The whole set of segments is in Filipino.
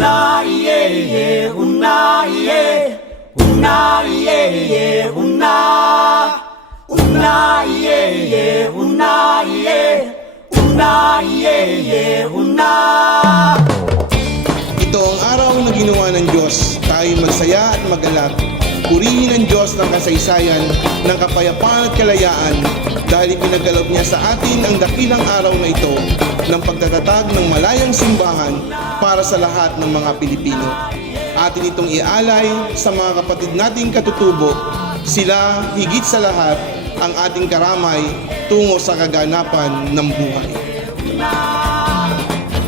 Una iye ye, una iye, una iye ye, una. Una iye ye, una iye, una iye ye, una. Ito ang araw na ginawa ng Diyos. Tayo magsaya at magalak. Purihin ang Diyos ng kasaysayan, ng kapayapaan at kalayaan dahil ipinagkaloob niya sa atin ang dakilang araw na ito ng pagtatatag ng malayang simbahan para sa lahat ng mga Pilipino. Atin itong ialay sa mga kapatid nating katutubo. Sila, higit sa lahat, ang ating karamay tungo sa kaganapan ng buhay.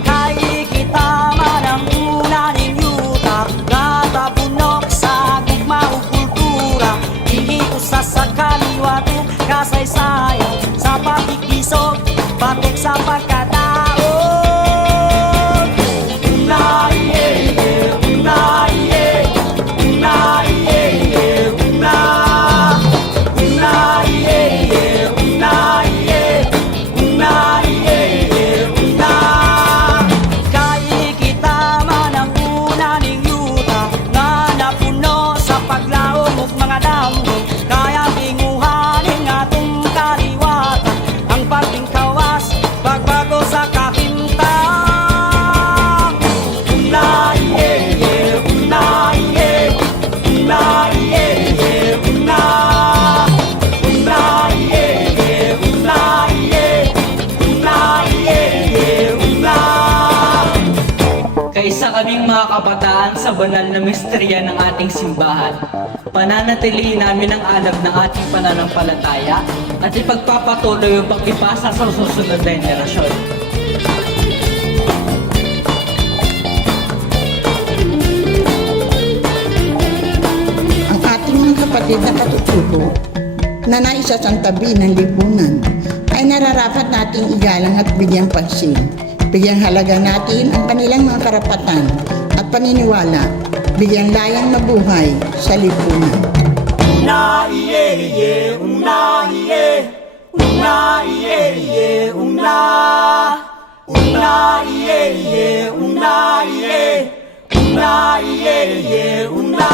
Kay kita man ang una ninyuta, natabunok sa gugma o kultura. Hindi usa sa kaliwatu, kasaysayan sa pagkikisog, batik sa pagkataon. Una iye ye, una iye, una iye ye, una. Una iye ye, una iye, una iye ye, una. Kay kita man ang una ning yuta, nga napuno sa paglaom ug mga damo. Kaya tinguhanin atong kaliwatan ang pagtingkawas, pagbago sa kahimtang. Una iye ye, una iye, una iye ye, una. Una iye ye, una iye, una iye ye, una. Kaisa kaming mga kabataan sa banal na misterya ng ating simbahan, pananatilihin namin ang alab ng ating pananampalataya at ipagpapatuloy ang pag-ipasa sa susunod na henerasyon. Ang ating mga kapatid na katutubo na naisa sa tabi ng lipunan ay nararapat nating igalang at bigyang pansin. Bigyang halaga natin ang kanilang mga karapatan at paniniwala, bigyang layang mabuhay sa lipunan. Una iye ye, una iye, una iye ye, una. Una iye ye, una iye, una iye ye, una.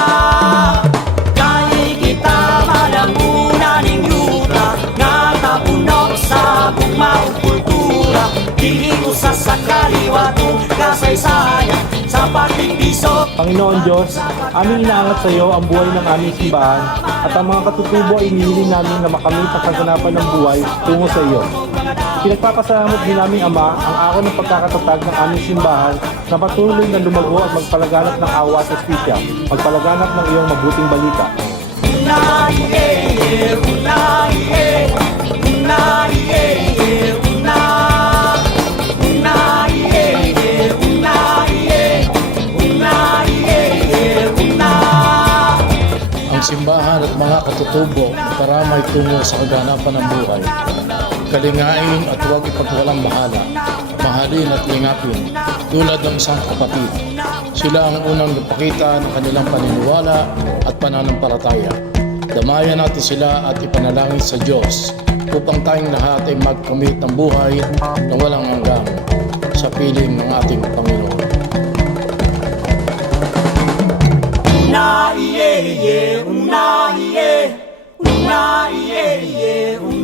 Kay kita man ang una ning yuta, nga tabunok sa gugma o kultura. Dili usa sa kaliwatu, kasaysayan sa pagkikisog. Panginoon Diyos, aming inaangat sa iyo ang buhay ng aming simbahan at ang mga katutubo ay hinihilin namin na makamit ang kaganapan ng buhay tungo sa iyo. Pinagpapasalamat din namin, Ama, ang araw ng pagkakatatag ng aming simbahan na patuloy na lumago at magpalaganap ng awa at justisya, magpalaganap ng iyong mabuting balita. Una iye ye, una iye, una iye ye, una. Una iye ye, una iye, una iye ye, una. Ang simbahan at mga katutubo na paramay tungo sa kaganapan ng buhay. Kalingain at huwag ipagwalang bahala, mahalin at ingapin tulad ng isang kapatid. Sila ang unang nagpakita ng kanilang paniniwala at pananampalataya. Damayan natin sila at ipanalangin sa Diyos upang tayong lahat ay mag-commit ng buhay na walang hanggan sa piling ng ating Panginoon. Una iye ye, una iye, una iye ye, una.